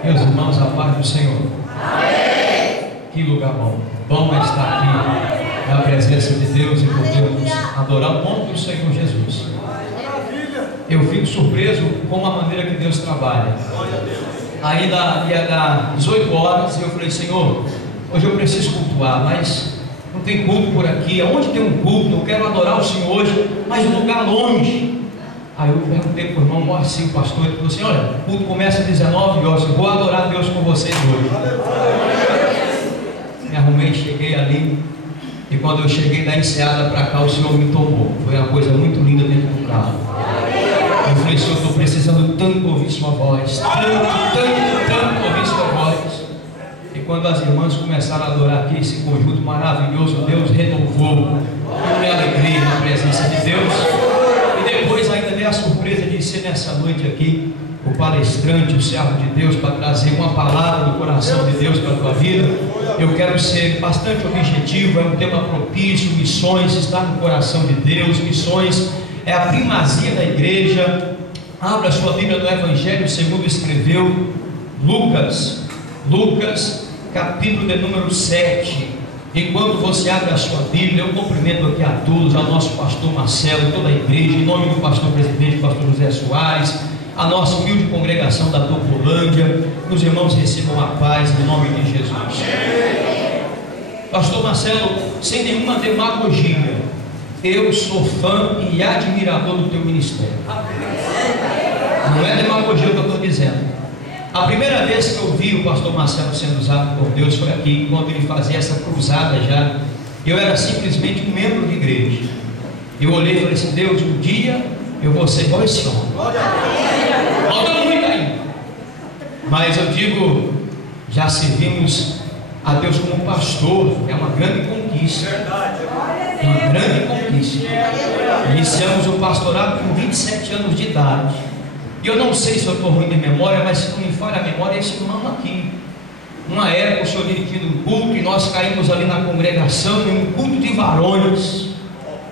Meus irmãos, a paz do Senhor. Amém. Que lugar bom. Bom é estar aqui na presença de Deus e podermos adorar o nome do Senhor Jesus. Eu fico surpreso com a maneira que Deus trabalha. Ainda ia dar 18 horas e eu falei: Senhor, hoje eu preciso cultuar, mas não tem culto por aqui. Aonde tem um culto? Eu quero adorar o Senhor hoje, mas um lugar longe. Aí eu perguntei para o irmão Moacir, o pastor, ele falou assim: olha, o culto começa às 19 horas, eu vou adorar Deus com vocês hoje. Me arrumei, cheguei ali, e quando eu cheguei da enseada para cá, o Senhor me tomou. Foi uma coisa muito linda dentro do carro. Eu falei: Senhor, estou precisando tanto ouvir sua voz, tanto ouvir sua voz. E quando as irmãs começaram a adorar aqui, esse conjunto maravilhoso, Deus renovou a minha alegria na presença de Deus. Depois ainda dei a surpresa de ser nessa noite aqui o palestrante, o servo de Deus, para trazer uma palavra do coração de Deus para a tua vida. Eu quero ser bastante objetivo. É um tema propício. Missões está no coração de Deus. Missões é a primazia da igreja. Abra a sua Bíblia no Evangelho segundo escreveu Lucas, capítulo de número 7. Enquanto você abre a sua Bíblia, eu cumprimento aqui a todos, ao nosso pastor Marcelo, toda a igreja, em nome do pastor presidente, pastor José Soares, a nossa humilde congregação da Topolândia. Os irmãos recebam a paz em nome de Jesus. Pastor Marcelo, sem nenhuma demagogia, eu sou fã e admirador do teu ministério. Não é demagogia que eu estou dizendo. A primeira vez que eu vi o pastor Marcelo sendo usado por Deus foi aqui, quando ele fazia essa cruzada já. Eu era simplesmente um membro de igreja. Eu olhei e falei assim: Deus, um dia eu vou ser igual esse homem. Falta muito ainda. Mas eu digo, já servimos a Deus como pastor, é uma grande conquista. Uma grande conquista. Iniciamos o pastorado com 27 anos de idade. E eu não sei se eu estou ruim de memória, mas se não me falha a memória, esse irmão aqui. Uma época o senhor dirigindo um culto e nós caímos ali na congregação em um culto de varões.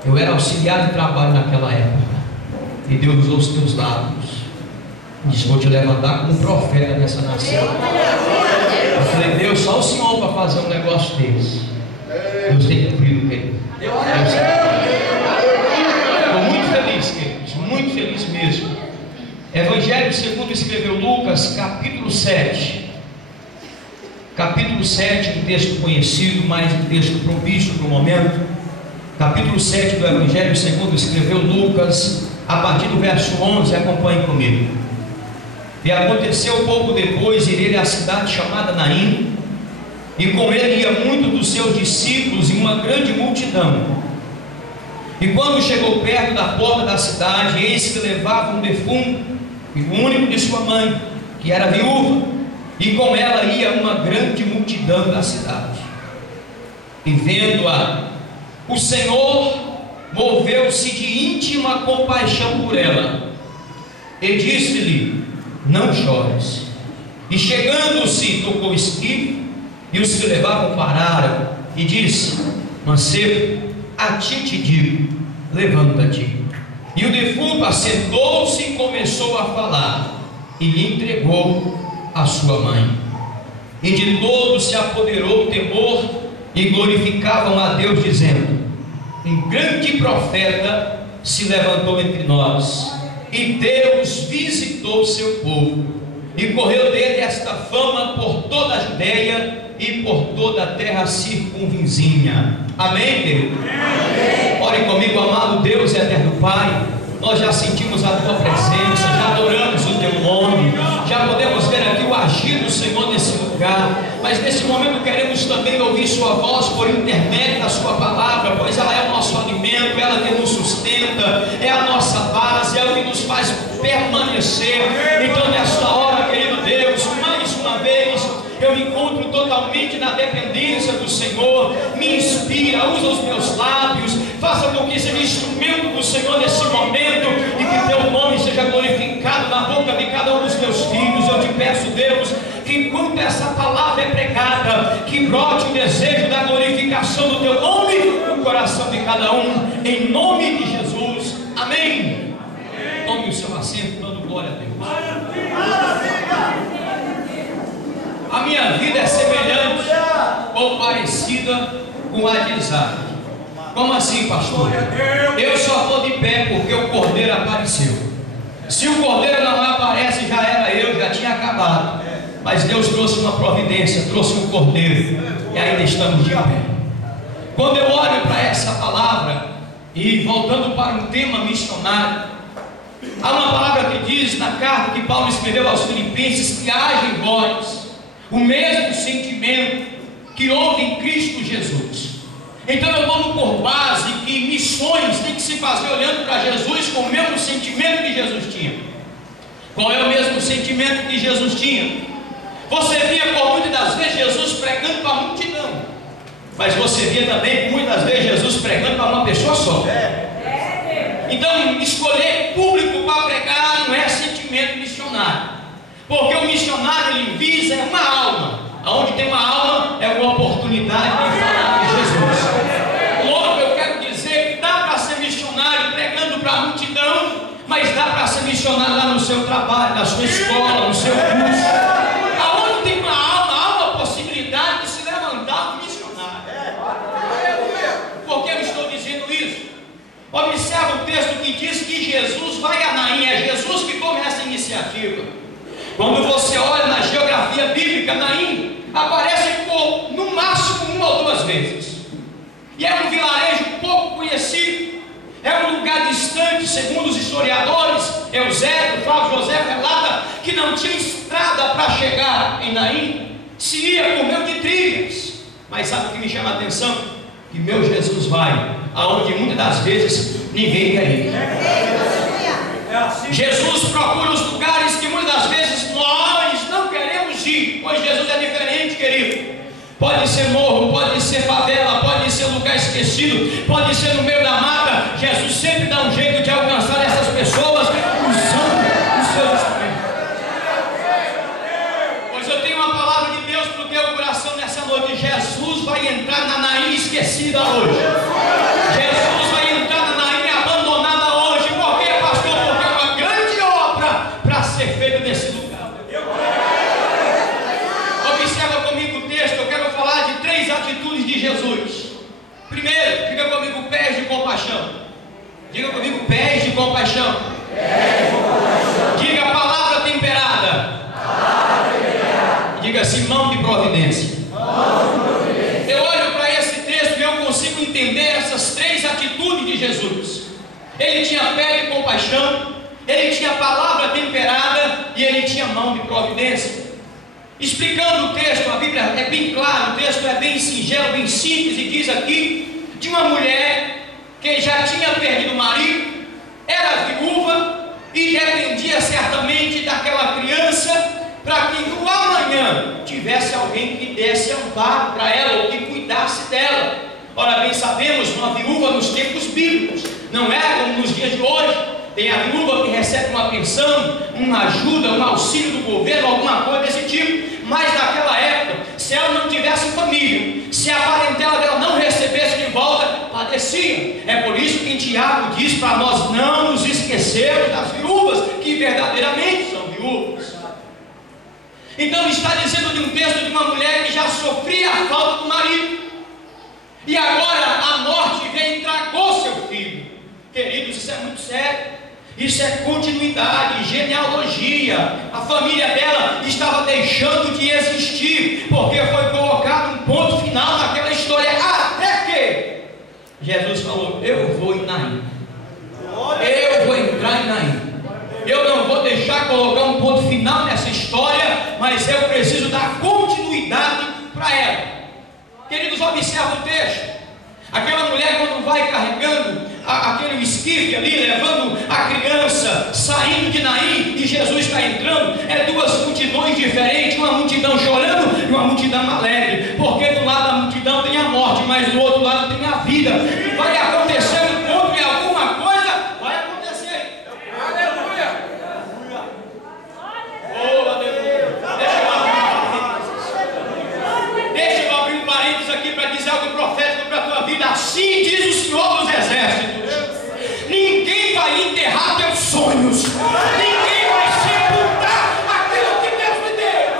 Eu era auxiliar de trabalho naquela época. E Deus usou os teus lábios. Disse: vou te levantar como profeta nessa nação. Eu falei: Deus, só o Senhor para fazer um negócio desse. Deus tem cumprido com ele. Estou muito feliz, queridos, muito feliz mesmo. Evangelho segundo escreveu Lucas, capítulo 7. Capítulo 7, um texto conhecido, mas um texto propício para o momento. Capítulo 7 do Evangelho segundo escreveu Lucas, a partir do verso 11, acompanhe comigo. E aconteceu pouco depois ir ele à cidade chamada Naim, e com ele ia muito dos seus discípulos e uma grande multidão. E quando chegou perto da porta da cidade, eis que levava um defunto, e o único de sua mãe, que era viúva, e com ela ia uma grande multidão da cidade. E vendo-a, o Senhor moveu-se de íntima compaixão por ela, e disse-lhe: não chores. E chegando-se, tocou o esquife, e os que levavam pararam, e disse: mancebo, a ti te digo, levanta-te. E o defunto assentou-se e começou a falar, e lhe entregou a sua mãe. E de todos se apoderou o temor, e glorificavam a Deus, dizendo: um grande profeta se levantou entre nós, e Deus visitou o seu povo. E correu dele esta fama por toda a Judeia e por toda a terra circunvizinha. Amém, querido? Amém. Ore comigo. Amado Deus e eterno Pai, nós já sentimos a tua presença, já adoramos o teu nome, já podemos ver aqui o agir do Senhor nesse lugar, mas nesse momento queremos também ouvir sua voz por intermédio da sua palavra, pois ela é o nosso alimento, ela que nos sustenta, é a nossa base, é o que nos faz permanecer. Então nesta hora, querido Deus, mais uma vez eu me encontro totalmente na dependência do Senhor. Me inspira, usa os meus lábios, faça com que seja instrumento do Senhor nesse momento, e que teu nome seja glorificado na boca de cada um dos teus filhos. Eu te peço, Deus, que enquanto essa palavra é pregada, que brote o desejo da glorificação do teu nome no coração de cada um, em nome de Jesus. Amém. Tome o seu assento, dando glória a Deus. A minha vida é semelhante ou parecida com a de Isaac. Como assim, pastor? Eu só estou de pé porque o cordeiro apareceu. Se o cordeiro não aparece, já era eu, já tinha acabado. Mas Deus trouxe uma providência, trouxe um cordeiro, e ainda estamos de pé. Quando eu olho para essa palavra, e voltando para um tema missionário, há uma palavra que diz na carta que Paulo escreveu aos Filipenses, que haja em vós o mesmo sentimento que houve em Cristo Jesus. Então eu tomo por base que missões tem que se fazer olhando para Jesus com o mesmo sentimento que Jesus tinha. Qual é o mesmo sentimento que Jesus tinha? Você via por muitas das vezes Jesus pregando para a multidão, mas você via também muitas das vezes Jesus pregando para uma pessoa só. Então escolher público para pregar não é sentimento missionário, porque o missionário ele visa uma alma. Aonde tem uma alma é uma oportunidade de falar de Jesus. Logo eu quero dizer que dá para ser missionário pregando para a multidão, mas dá para ser missionário lá no seu trabalho, na sua escola, no seu curso. Aonde tem uma alma, há uma possibilidade de se levantar um missionário. Por que eu estou dizendo isso? Observa o texto que diz que Jesus vai a Naim, é Jesus que toma essa iniciativa. Quando você olha na geografia bíblica, Naim aparece por no máximo uma ou duas vezes. E é um vilarejo pouco conhecido, é um lugar distante, segundo os historiadores. Eusébio, Flávio José relata que não tinha estrada para chegar em Naim, se ia por meio de trilhas. Mas sabe o que me chama a atenção? Que meu Jesus vai aonde muitas das vezes ninguém quer ir. Jesus procura os lugares que muitas das vezes nós não queremos ir, pois Jesus é diferente, querido. Pode ser morro, pode ser favela, pode ser lugar esquecido, pode ser no meio da mata. Jesus sempre dá um jeito de alcançar essas pessoas usando os seus instrumentos. Pois eu tenho uma palavra de Deus para o teu coração nessa noite. Jesus vai entrar na Naim esquecida hoje. Jesus vai entrar na Naim abandonada hoje. Por quê, pastor? Porque é uma grande obra para ser feita nesse lugar. Observa comigo o texto. Eu quero falar de 3 atitudes de Jesus. Primeiro, diga comigo, pés de compaixão. Diga comigo, pés de compaixão. Diga palavra temperada. Diga assim, mão de providência. Eu olho para esse texto e eu consigo entender essas 3 atitudes de Jesus. Ele tinha pé de compaixão, ele tinha palavra temperada e ele tinha mão de providência. Explicando o texto, a Bíblia é bem clara, o texto é bem singelo, bem simples, e diz aqui de uma mulher que já tinha perdido o marido, era viúva e dependia certamente daquela criança para que no amanhã tivesse alguém que desse amparo para ela ou que cuidasse dela. Ora bem, sabemos, uma viúva nos tempos bíblicos não é como nos dias de hoje. Tem a viúva que recebe uma pensão, uma ajuda, um auxílio do governo, alguma coisa desse tipo. Mas naquela época, se ela não tivesse família, se a parentela dela não recebesse de volta, padecia. É por isso que Tiago diz para nós não nos esquecermos das viúvas, que verdadeiramente são viúvas. Então está dizendo de um texto de uma mulher que já sofria a falta do marido, e agora a morte veio e tragou seu filho. Queridos, isso é muito sério. Isso é continuidade, genealogia. A família dela estava deixando de existir, porque foi colocado um ponto final naquela história, até que Jesus falou, eu vou em Naim. Eu vou entrar em Naim. Eu não vou deixar colocar um ponto final nessa história, mas eu preciso dar continuidade para ela. Queridos, observa o texto. Aquela mulher, quando vai carregando aquele esquife ali, levando a criança, saindo de Naim, e Jesus está entrando, é 2 multidões diferentes, uma multidão chorando e uma multidão alegre, porque do lado da multidão tem a morte, mas do outro lado tem a vida. E vai acontecer um ponto e alguma coisa vai acontecer. Aleluia! Oh, aleluia! Deixa eu abrir um parênteses aqui para dizer algo profético para a tua vida. Assim diz o Senhor dos Exércitos: ninguém vai enterrar teus sonhos, ninguém vai sepultar aquilo que Deus me deu.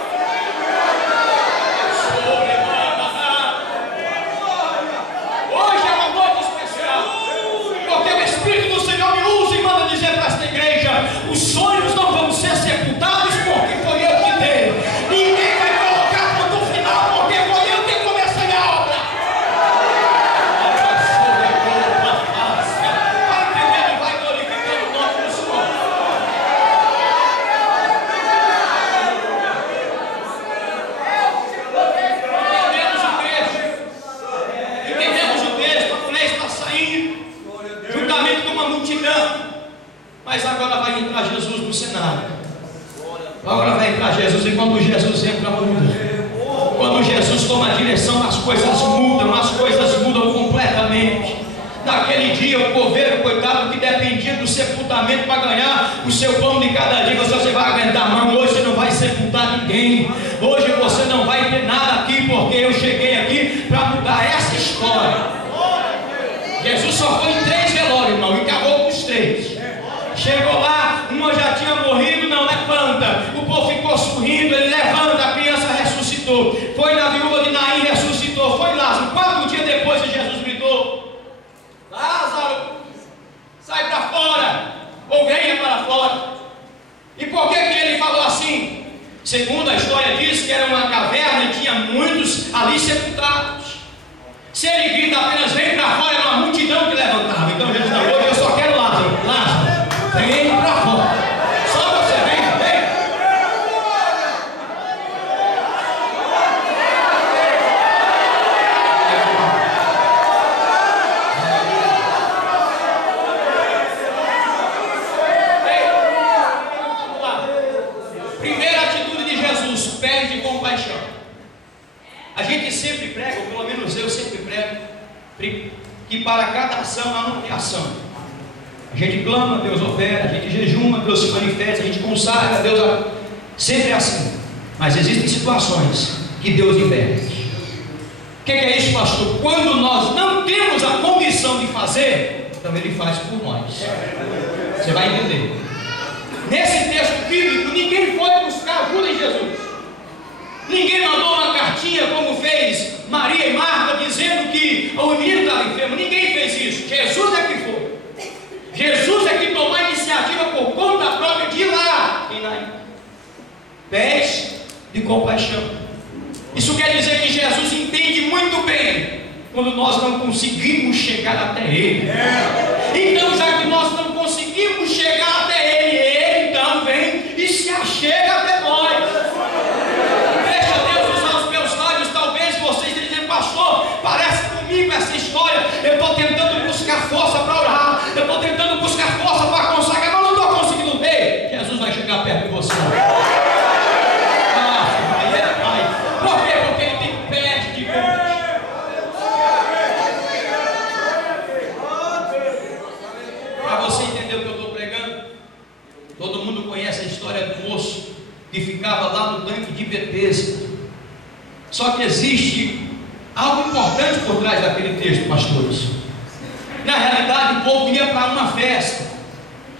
Quando Jesus entra, muda. Quando Jesus toma a direção, as coisas mudam completamente. Naquele dia, o coveiro, coitado, que dependia do sepultamento para ganhar o seu pão de cada dia, você vai aguentar a mão. Hoje você não vai sepultar ninguém. Hoje você não vai ter nada aqui, porque eu cheguei aqui para mudar essa história. Jesus só foi em 3 velórios, irmão, e acabou com os 3. Chegou lá, uma já tinha morrido, não levanta. O povo ficou sorrindo, ele levanta, a criança ressuscitou. Foi na viúva de Naim, ressuscitou. Foi Lázaro. 4 dias depois Jesus gritou: Lázaro, sai para fora, ou venha para fora. E por que ele falou assim? Segundo a história diz que era uma caverna e tinha muitos ali sepultados. Se ele grita apenas vem para fora, era uma multidão que levantava. Então Jesus falou: hoje eu só quero Lázaro. Lázaro, vem para fora. Só você vem. Vamos lá. Primeira atitude de Jesus: pede compaixão. A gente sempre prega, ou pelo menos eu sempre prego, que para cada ação há uma reação. A gente clama, Deus opera, a gente jejuma, Deus se manifesta, a gente consagra, Deus sempre é assim. Mas existem situações que Deus inverte. O que é isso, pastor? Quando nós não temos a condição de fazer, então Ele faz por nós. Você vai entender. Nesse texto bíblico, ninguém foi buscar ajuda em Jesus. Ninguém mandou uma cartinha como fez Maria e Marta, dizendo que o menino estava enfermo. Ninguém fez isso. Jesus é que foi. Jesus é que tomou a iniciativa por conta própria de ir lá em Naim. Pés de compaixão. Isso quer dizer que Jesus entende muito bem quando nós não conseguimos chegar até Ele. Então, já que nós não conseguimos chegar até Ele então vem e se achega até nós. Deixa Deus usar os meus lábios. Talvez vocês dizem: pastor, parece comigo essa história. Eu estou tentando buscar força para orar, eu estou tentando buscar força para consagrar, mas não estou conseguindo ver. Jesus vai chegar perto de você. Por quê? Porque Ele tem pés de compaixão. Para você entender o que eu estou pregando, todo mundo conhece a história do moço que ficava lá no tanque de Betesda. Só que existe algo importante por trás daquele texto, pastores. Na realidade, o povo ia para uma festa,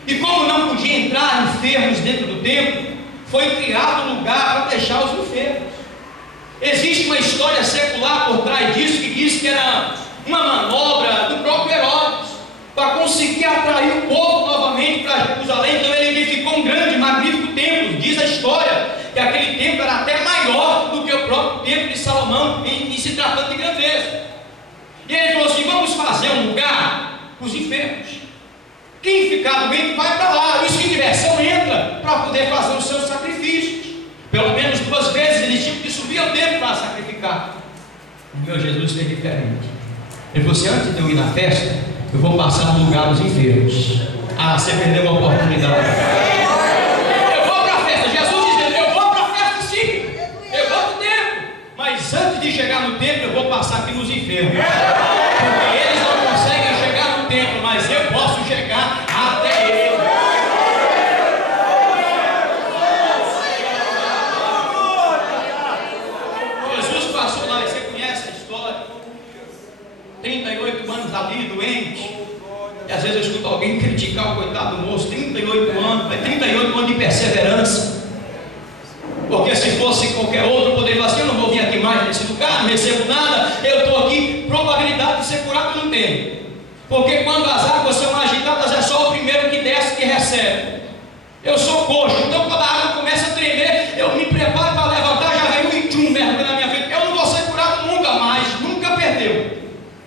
e como não podia entrar enfermos dentro do templo, foi criado um lugar para deixar os enfermos. Existe uma história secular por trás disso, que diz que era uma manobra do próprio Herodes, para conseguir atrair o povo novamente para Jerusalém. Então ele edificou um grande, magnífico templo. Diz a história que aquele templo era até maior do que o próprio templo de Salomão, em se tratando de grandeza. E ele falou assim: vamos fazer um lugar para os enfermos. Quem ficar doente vai para lá, e os que tiver são entra para poder fazer os seus sacrifícios. Pelo menos 2 vezes eles tinham que subir ao templo para sacrificar. O meu Jesus fez diferente. Ele falou assim: antes de eu ir na festa, eu vou passar no lugar dos enfermos. Ah, você perdeu uma oportunidade. Eu vou para a festa. Jesus dizendo: eu vou para a festa sim, eu vou para o templo, mas antes de chegar no templo eu vou passar aqui nos enfermos, porque eles não conseguem chegar no templo, mas eu posso chegar até ele. Jesus passou lá, e você conhece a história. 38 anos ali, doente. E às vezes eu escuto alguém criticar o coitado do moço. 38 anos, 38 anos de perseverança. Porque se fosse qualquer outro, poderia falar assim: eu não vou vir aqui mais nesse lugar, não recebo nada, eu estou aqui, probabilidade de ser curado não tem. Porque quando as águas são agitadas, é só o primeiro que desce que recebe. Eu sou coxo, então quando a água começa a tremer, eu me preparo para levantar, já vem um tchum mergulho na minha frente. Eu não vou ser curado nunca mais, nunca perdeu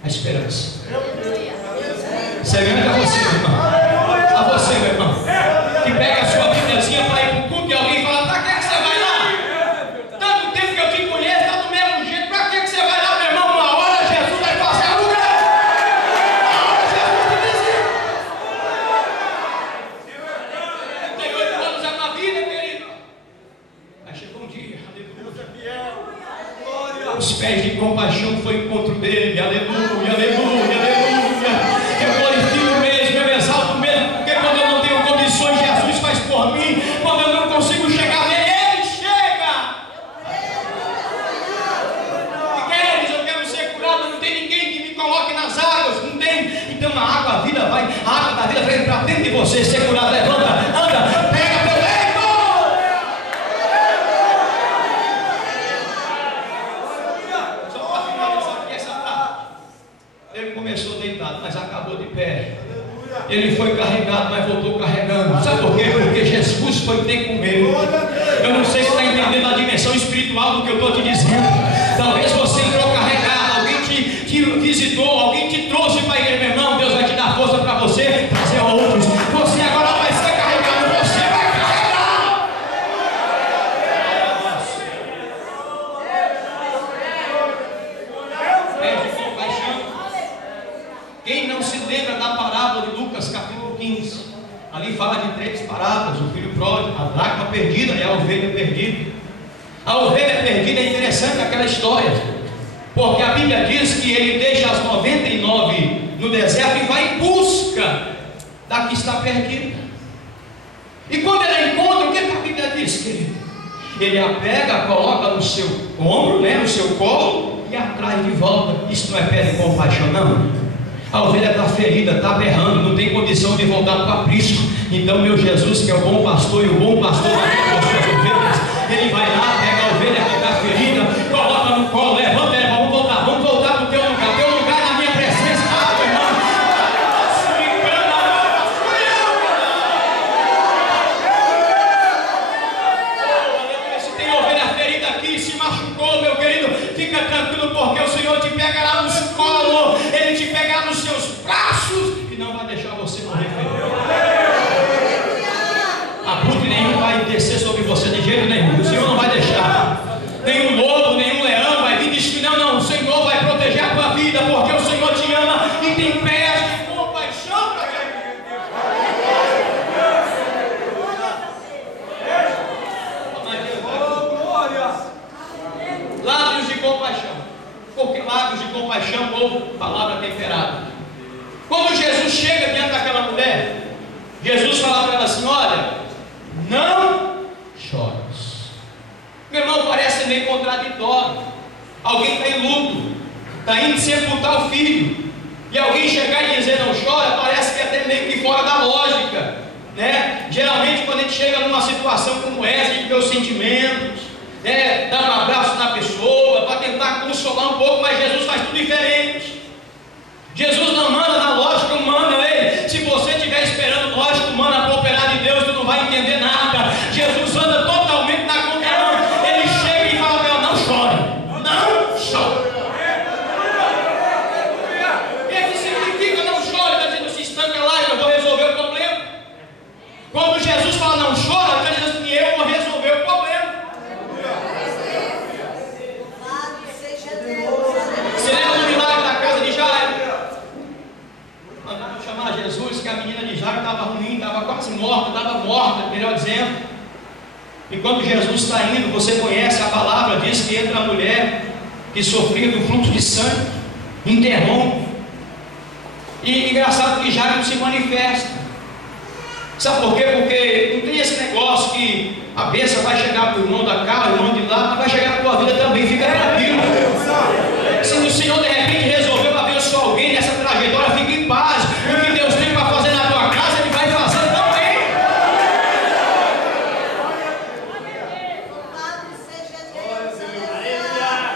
a esperança. Semelhante a você, meu irmão. A você, meu irmão, que pega a sua Bíbliazinha para ir para o culto e alguém fala: para que você vai lá? Tanto tempo que eu te conheço, está do mesmo jeito, para que você vai lá, meu irmão? Uma hora Jesus vai fazer algo grande. Uma hora Jesus te visita. 38 anos é uma vida, querido. Aí chegou um dia, Os pés de compaixão foi o encontro dele. Aleluia, aleluia, aleluia. Eu glorifico mesmo, eu exalto mesmo, porque quando eu não tenho condições, Jesus faz por mim. Quando eu não consigo chegar nele, ele chega. Queres, eu quero ser curado, não tem ninguém que me coloque nas águas, não tem. Então a água da vida vem para dentro de você, ser curado, levanta, anda, pega teu leito. Só para finalizar aqui essa parte. Ele começou deitado, mas acabou de pé. Ele foi carregado, mas voltou carregando. Sabe por quê? Porque Jesus foi ter com ele. Eu não sei se está entendendo a dimensão espiritual do que eu estou te dizendo. Talvez você entrou carregado, alguém te visitou, alguém te trouxe para a igreja. Meu irmão, Deus vai te dar força para você trazer a outros. Você agora vai ser carregado, você vai carregar. Quem não se lembra da parábola de Lucas capítulo 15? Ali fala de 3 parábolas: o filho pródigo, a dracma perdida e a ovelha perdida. A ovelha perdida é interessante aquela história, porque a Bíblia diz que ele deixa as 99 no deserto e vai em busca da que está perdida. E quando ele encontra, o que a Bíblia diz, querido? Ele a pega, coloca no seu ombro, no seu colo e atrai de volta. Isso não é pé de compaixão, não? A ovelha está ferida, está berrando, não tem condição de voltar para o aprisco. Então meu Jesus, que é o bom pastor, e o bom pastor vai ter as suas ovelhas, ele vai lá, pega a ovelha que está ferida, coloca no colo, levanta ela, vamos voltar para o teu lugar na minha presença. Meu irmão, se tem ovelha ferida aqui, se machucou, meu querido, fica tranquilo, porque o Senhor te pega lá nos colos, ele te pega nos seus braços e não vai deixar você morrer ferido. Abutre nenhum vai descer sobre você de jeito nenhum. O Senhor não vai deixar. Nenhum lobo, nenhum leão vai vir destruir. Não, o Senhor vai proteger a tua vida, porque o Senhor te ama e tem pés de compaixão para lábios de compaixão. Porque lábios de compaixão ou palavra temperada. Quando Jesus chega diante daquela mulher, Jesus fala para ela assim: olha, não chores. Meu irmão, parece meio contraditório. Alguém está em luto, está indo sepultar o filho, e alguém chegar e dizer não chora, parece que é até meio que fora da lógica, né? Geralmente quando a gente chega numa situação como essa, a gente vê os sentimentos, dá um abraço na pessoa para tentar consolar um pouco, mas Jesus faz tudo diferente. Jesus não manda na lógica humana. Se você estiver esperando lógica humana para operar de Deus, tu não vai entender nada. Jesus anda totalmente na contramão. Ele chega e fala para ela: não chore, não chore. O que significa não chore? Está dizendo: se estanca lá e eu vou resolver o problema. Quando Jesus fala não chora, está dizendo assim: eu vou resolver o problema. Você lembra do milagre da casa de Jairo? Mandaram chamar Jesus, que a menina de Jairo estava ruim, estava quase morta, melhor dizendo. E quando Jesus está indo, você conhece a palavra, diz que entra a mulher que sofria do fluxo de sangue, interrompe. E engraçado que Jairo não se manifesta. Sabe por quê? Porque não tem esse negócio que a bênção vai chegar para o irmão da cá, o irmão de lá, mas vai chegar na tua vida também. Fica tranquilo. Se o Senhor de repente resolveu abençoar alguém nessa trajetória, fica em paz. O que Deus tem para fazer na tua casa, Ele vai fazer também.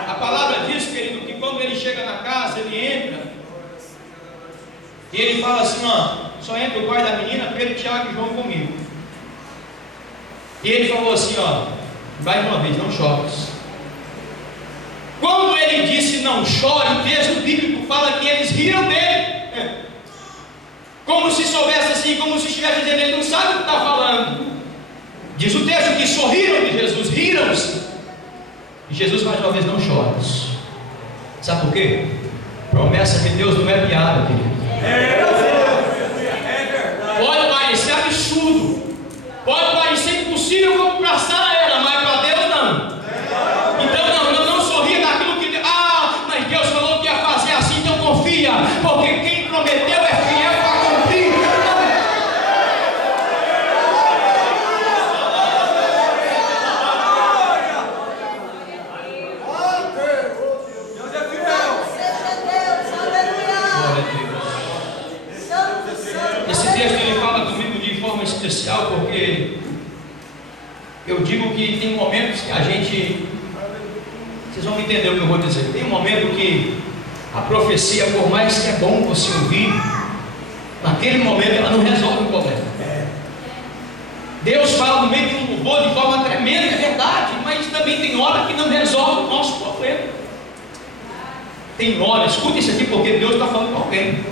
A palavra diz, querido, que quando ele chega na casa, ele entra e ele fala assim: ó, só entra o pai da menina, Pedro, Tiago e João comigo. E ele falou assim: ó, vai uma vez, não chores. Quando ele disse não chore, o texto bíblico fala que eles riram dele, como se soubesse assim, como se estivesse dizendo: ele não sabe o que está falando. Diz o texto que sorriram de Jesus, riram-se. E Jesus mais uma vez: não chores. Sabe por quê? Promessa de Deus não é piada, querido. Pode parecer absurdo, pode parecer impossível como para ela, mas para Deus não. Então não sorria daquilo que digo que tem momentos que a gente, vocês vão entender o que eu vou dizer. Tem um momento que a profecia, por mais que é bom você ouvir, naquele momento ela não resolve o problema. Deus fala no meio de um louvor de forma tremenda, é verdade, mas também tem hora que não resolve o nosso problema. Tem hora, escuta isso aqui porque Deus está falando com alguém.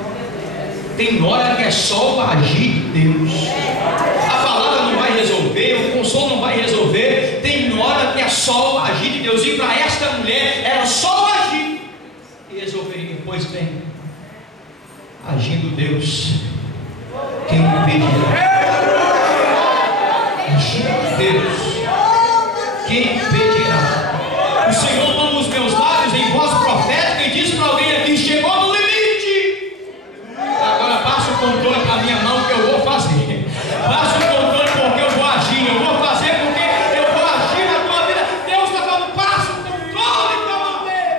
Tem hora que é só o agir de Deus. A palavra não vai resolver, o consolo não vai resolver. Tem hora que é só o agir de Deus. E para esta mulher era só o agir e resolveria. Pois bem, agindo Deus, quem impedirá? Agindo Deus, quem impedirá? O Senhor toma os meus lábios em voz profética e diz para alguém aqui: chegou no limite. Agora passa o controle para a minha mão que eu vou fazer. Passa o controle porque eu vou agir. Eu vou fazer porque eu vou agir na tua vida. Deus está falando: passa o controle para a mão dele.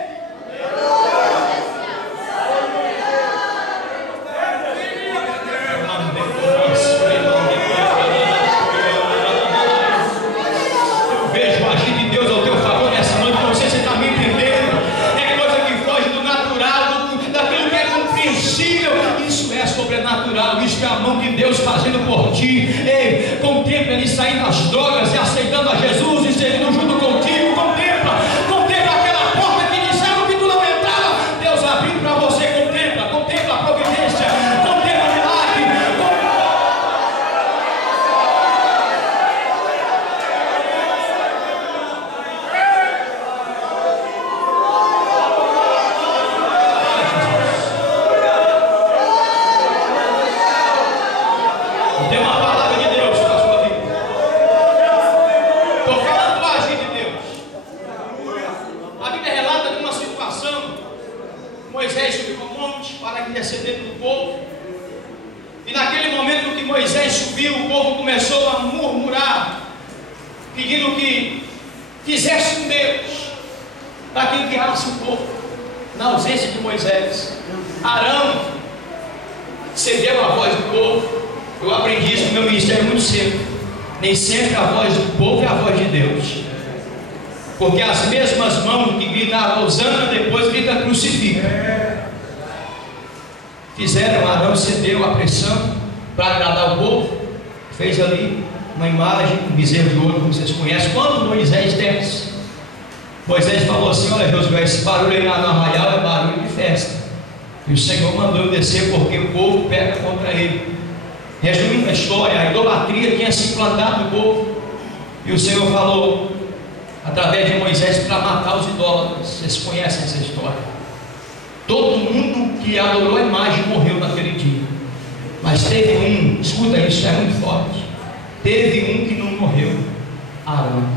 Eu vejo o agir de Deus ao teu favor nessa noite. Não sei se você está me entendendo. É coisa que foge do natural, daquilo que é compreensível. Isso é sobrenatural. Isso é a mão de Deus fazendo por ti. Ei, contempla ele saindo das drogas e aceitando a Jesus e servindo junto contigo. Contempla aquela porta que disseram que tu não entrava. Deus abriu para você. Contempla a providência. Contempla o milagre. Tem uma palavra de Deus para a sua vida. Estou falando do agir de Deus. A Bíblia relata de uma situação: Moisés subiu ao monte para interceder pelo povo. E naquele momento que Moisés subiu, o povo começou a murmurar, pedindo que fizesse um Deus para que guiasse o povo. Na ausência de Moisés, Arão cedeu a voz do povo. Eu aprendi isso no meu ministério muito cedo. Nem sempre a voz do povo é a voz de Deus, porque as mesmas mãos que gritavam Hosana depois gritam crucifica. Fizeram, Arão cedeu a pressão para agradar o povo, fez ali uma imagem, um bezerro de ouro, como vocês conhecem. Quando Moisés desce, Moisés falou assim: olha Josué, esse barulho aí no arraial é barulho de festa, e o Senhor mandou eu descer porque o povo pega contra ele. Resumindo a história, a idolatria tinha se implantado no povo, e o Senhor falou através de Moisés para matar os idólatras. Vocês conhecem essa história. Todo mundo que adorou a imagem morreu naquele dia, mas teve um, escuta isso, é muito forte, teve um que não morreu: Arão.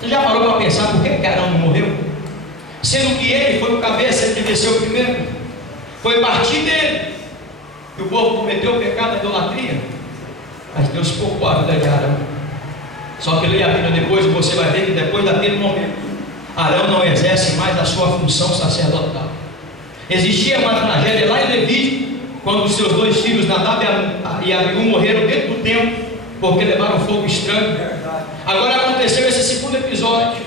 Você já parou para pensar por que Arão não morreu? Sendo que ele foi o cabeça, ele desceu primeiro, foi partir dele que o povo cometeu o pecado da idolatria, mas Deus poupou a vida de Arão. Só que leia a Bíblia depois e você vai ver que depois daquele momento, Arão não exerce mais a sua função sacerdotal. Existia uma tragédia lá em Levítico, quando os seus dois filhos, Nadab e Abiú, morreram dentro do templo, porque levaram fogo estranho. Agora aconteceu esse segundo episódio.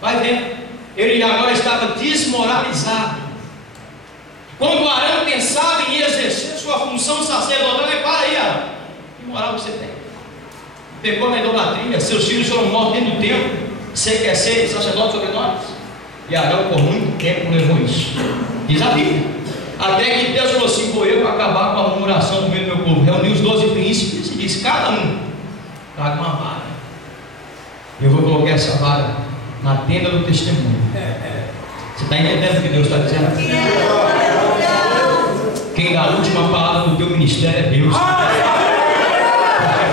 Vai vendo, ele agora estava desmoralizado. Quando Arão pensava em exercer sua função sacerdotal, ele: para aí, Arão, que moral você tem? Pecou na idolatria, seus filhos foram mortos dentro do templo, você quer ser sacerdote sobre nós? E Arão por muito tempo levou isso. Diz a Bíblia. Até que Deus falou assim: vou eu acabar com a murmuração do meio do meu povo. Reuniu os 12 príncipes e disse: cada um traga uma vara. Eu vou colocar essa vara na tenda do testemunho. Você está entendendo o que Deus está dizendo? Quem dá a última palavra do teu ministério é Deus. Porque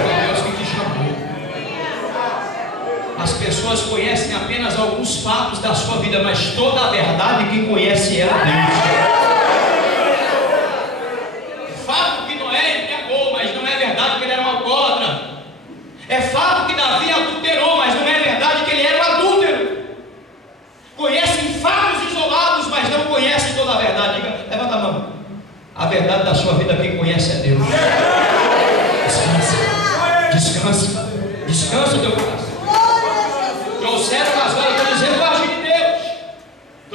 foi Deus que te chamou. As pessoas conhecem apenas alguns fatos da sua vida, mas toda a verdade quem conhece é Deus. É fato que Noé pegou, mas não é verdade que ele era um alcoólatra. É fato que Davi adulterou, mas não é verdade que ele era um adúltero. Conhecem fatos isolados, mas não conhecem toda a verdade. Diga, levanta a mão. A verdade da sua vida quem conhece é Deus. Descansa. Descansa. Descansa o teu coração.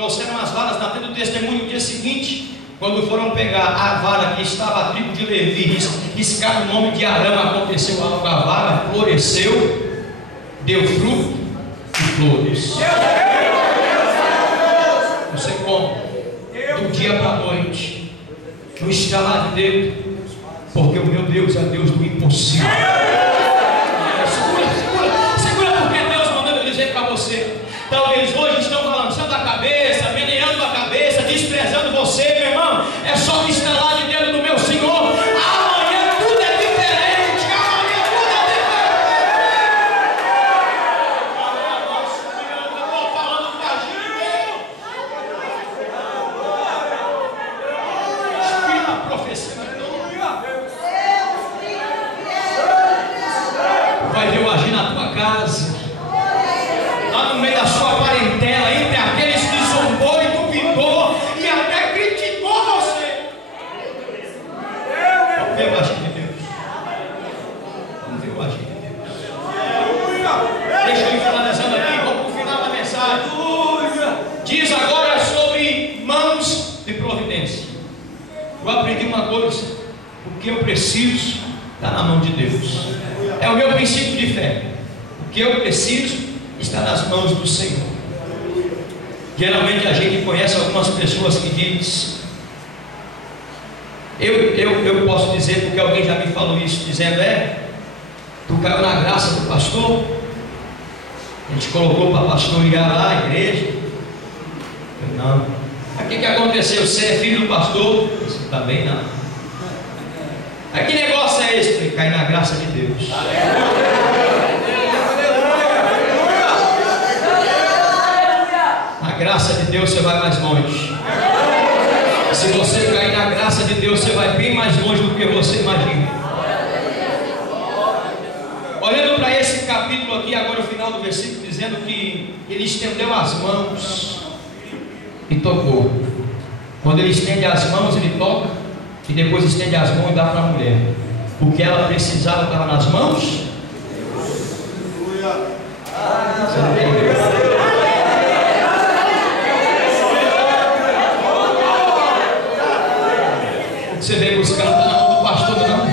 trouxeram as varas na tenda do testemunho. No dia seguinte, quando foram pegar a vara que estava a tribo de Levi, riscaram o nome de Arão, aconteceu algo, a vara floresceu, deu fruto e flores. Você como? Do dia para a noite, no estalar de dedo, porque o meu Deus é Deus do impossível. Segura, porque Deus mandando dizer para você. Talvez hoje estão balançando a cabeça, meneando a cabeça, desprezando você, meu irmão. É só me estalar de dedo no meu Senhor. Amanhã tudo é diferente. Amanhã tudo é diferente. Eu estou falando com a gente. Espírito da profecia. Vai ver eu agir na tua casa, lá no meio da sua parentela, entre aqueles que zombou e duvidou e até criticou você. Vamos ver o agir de Deus. Vamos ver o agir de Deus. Deixa eu ir finalizando aqui, vamos para o final da mensagem. Diz agora sobre mãos de providência. Eu aprendi uma coisa: o que eu preciso está na mão de Deus. É o meu princípio de fé. O que eu preciso está nas mãos do Senhor. Geralmente a gente conhece algumas pessoas que dizem, eu posso dizer porque alguém já me falou isso, dizendo: tu caiu na graça do pastor, a gente colocou para pastorear lá a igreja. Eu, não. O que aconteceu? Você é filho do pastor? Você também não. Aí que negócio é esse? Eu caí na graça de Deus. Na graça de Deus você vai mais longe. Se você cair na graça de Deus, você vai bem mais longe do que você imagina. Olhando para esse capítulo aqui, agora o final do versículo, dizendo que ele estendeu as mãos e tocou. Quando ele estende as mãos, ele toca. E depois estende as mãos e dá para a mulher. O que ela precisava estava nas mãos. Você não entendeu? Você veio buscando na mão do pastor, não?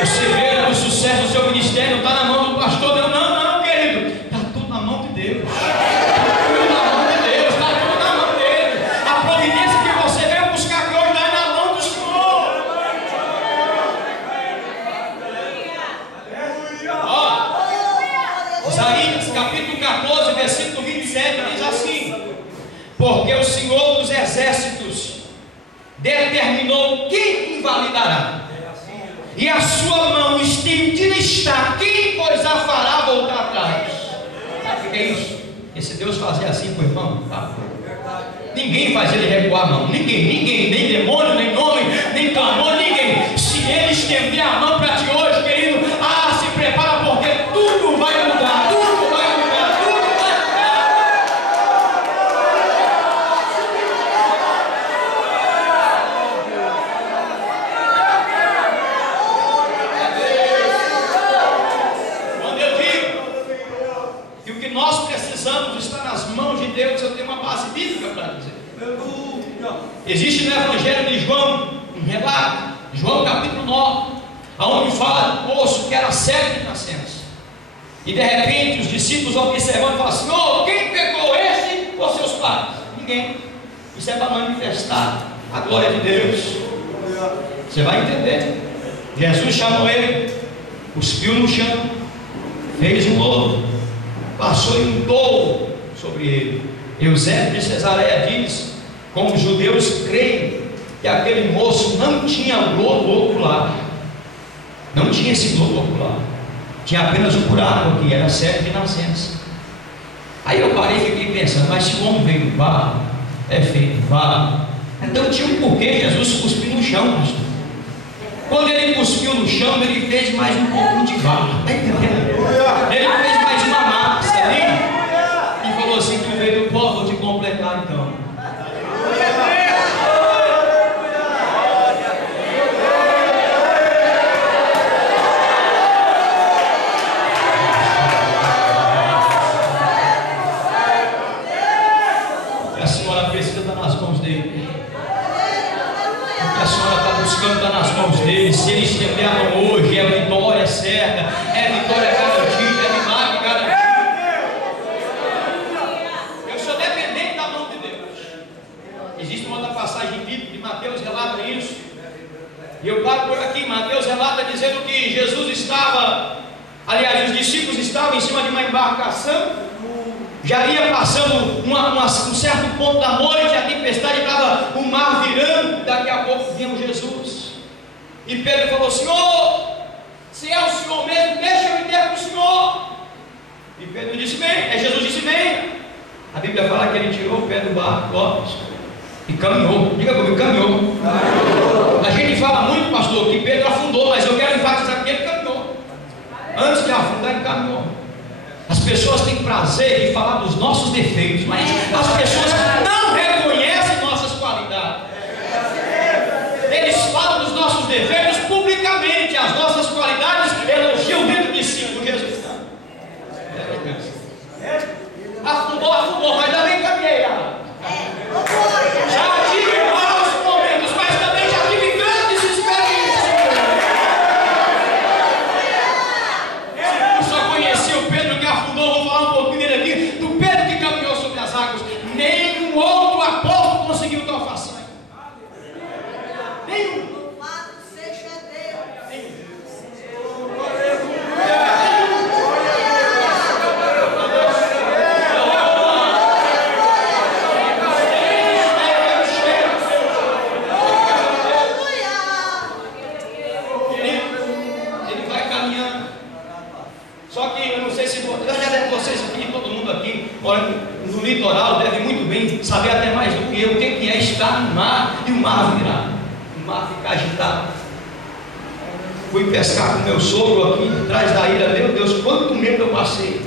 O segredo do sucesso do seu ministério não está na mão do pastor, não, não, querido. Está tudo na mão de Deus. Versículo 27 diz assim: porque o Senhor dos exércitos determinou quem invalidará, e a sua mão estendida está, quem pois a fará voltar atrás? Sabe o que é isso? Esse Deus fazer assim com o irmão, tá? Ninguém faz ele recuar a mão, ninguém, nem demônio, nem nome, nem clamor, ninguém. Se ele estender a mão para ti hoje, querido, se prepara, porque tudo vai mudar, tudo vai mudar. Deus, eu tenho uma base bíblica para dizer. Existe no Evangelho de João um relato, João capítulo 9, onde fala do poço que era cego de nascença. E de repente os discípulos observando falam assim: oh, quem pegou esse ou seus pais? Ninguém. Isso é para manifestar a glória de Deus. Você vai entender. Jesus chamou ele, cuspiu no chão, fez um lodo, passou e untou sobre ele. Eusébio de Cesareia diz: como os judeus creem que aquele moço não tinha globo ocular, não tinha esse globo ocular, tinha apenas um buraco aqui, era cego de nascença. Aí eu parei e fiquei pensando: mas se o homem veio do barro, é feito de barro, então tinha um porquê Jesus cuspiu no chão, pastor. Quando ele cuspiu no chão, ele fez mais um pouco de barro, tá entendendo? Ele fez mais uma massa ali e falou assim: tu veio do pó, vou te completar então. estava em cima de uma embarcação, já ia passando um certo ponto da noite, a tempestade estava, o mar virando, daqui a pouco vinha Jesus. E Pedro falou: Senhor, se é o Senhor mesmo, deixa eu ir ter com o Senhor. E Pedro disse: vem. Jesus disse: venha. A Bíblia fala que ele tirou o pé do barco e caminhou. Diga comigo: caminhou. A gente fala muito, pastor, que Pedro afundou, mas eu quero enfatizar que ele caminhou. Antes de afundar, ele caminhou. As pessoas têm prazer em falar dos nossos defeitos, mas as pessoas não reconhecem nossas qualidades. Eles falam dos nossos defeitos publicamente, as nossas qualidades elogiam dentro de si. Por Jesus. Afundou, mas também caminhei. Já tive maus momentos, mas também já tive grandes experiências. Eu só conheci o Pedro que afundou. Vou falar um pouquinho dele aqui, do Pedro que caminhou sobre as águas. Nenhum outro apóstolo conseguiu tal façanha. Nenhum. Louvado seja Deus. Ele vai caminhando. Só que eu não sei se vocês aqui, todo mundo aqui, no litoral, deve muito bem saber até mais do que eu o que é estar no mar e o mar virar, o mar ficar agitado. Fui pescar com meu sogro aqui atrás da ilha. Meu Deus, quanto medo eu passei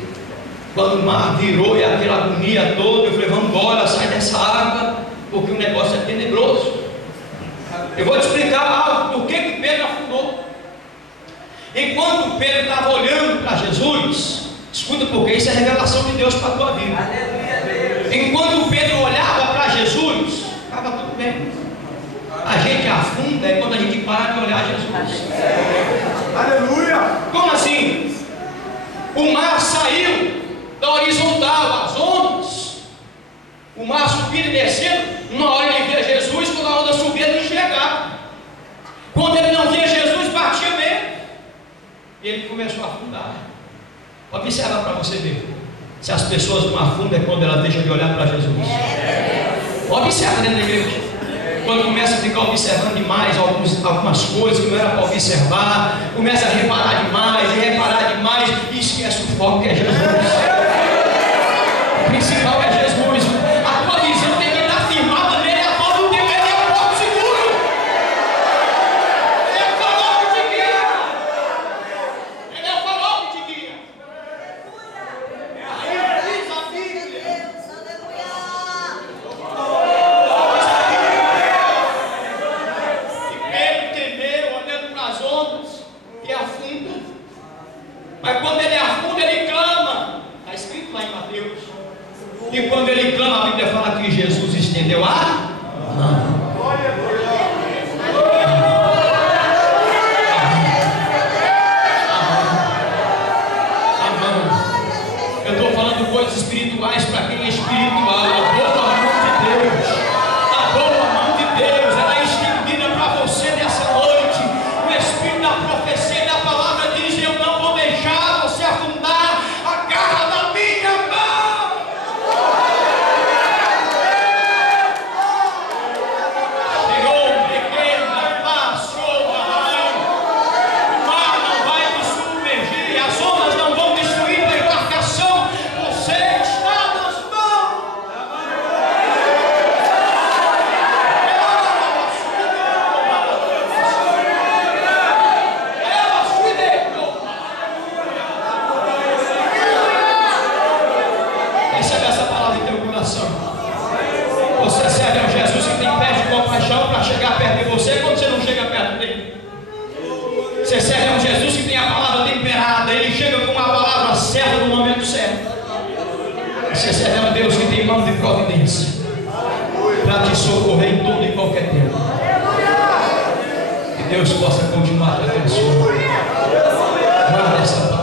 quando o mar virou e aquela agonia toda. Eu falei: vamos embora, sai dessa água, porque o negócio é tenebroso. Eu vou te explicar algo do que Pedro afundou. Enquanto Pedro estava olhando para Jesus, escuta, porque isso é revelação de Deus para a tua vida. Enquanto Pedro olhava para Jesus, estava tudo bem. A gente afunda é quando a gente para de olhar Jesus. Aleluia! Como assim? O mar saiu da horizontal, as ondas, o mar subindo e descendo. Uma hora ele via Jesus, quando a onda subia ele enxergava. Quando ele não via Jesus, batia medo. E ele começou a afundar. Observa para você ver se as pessoas não afundam é quando elas deixam de olhar para Jesus. Observa dentro da igreja. Quando começa a ficar observando demais algumas coisas que não era para observar, começa a reparar demais e esquece o foco que é Jesus. O principal é Jesus. A tua visão tem que estar firmada nele a todo tempo. Ele é o porto seguro. Ele é o farol que te guia. Ele é o farol que te guia. Aí diz a Bíblia. Mas quando ele afunda, ele clama. Está escrito lá em Mateus. E quando ele clama, a Bíblia fala que Jesus estendeu a mão. Eu estou falando coisas espirituais para quem é espiritual. A boa mão de Deus. A boa mão de Deus. Ela é estendida para você nessa noite. O Espírito da profecia e da palavra diz: eu não vou deixar você afundar. Agarra na minha mão. Chegou pequena, passou a mão. O mar não vai te submergir. As ondas não vão destruir a embarcação. Você está nas mãos. Recebe essa palavra em teu coração. Você serve a Jesus que tem pé de compaixão para chegar perto de você quando você não chega perto dele. Você serve a um Jesus que tem a palavra temperada. Ele chega com uma palavra certa no momento certo. Você serve a um Deus que tem mão de providência para te socorrer em todo e qualquer tempo. Que Deus possa continuar te abençoando. Guarda essa palavra.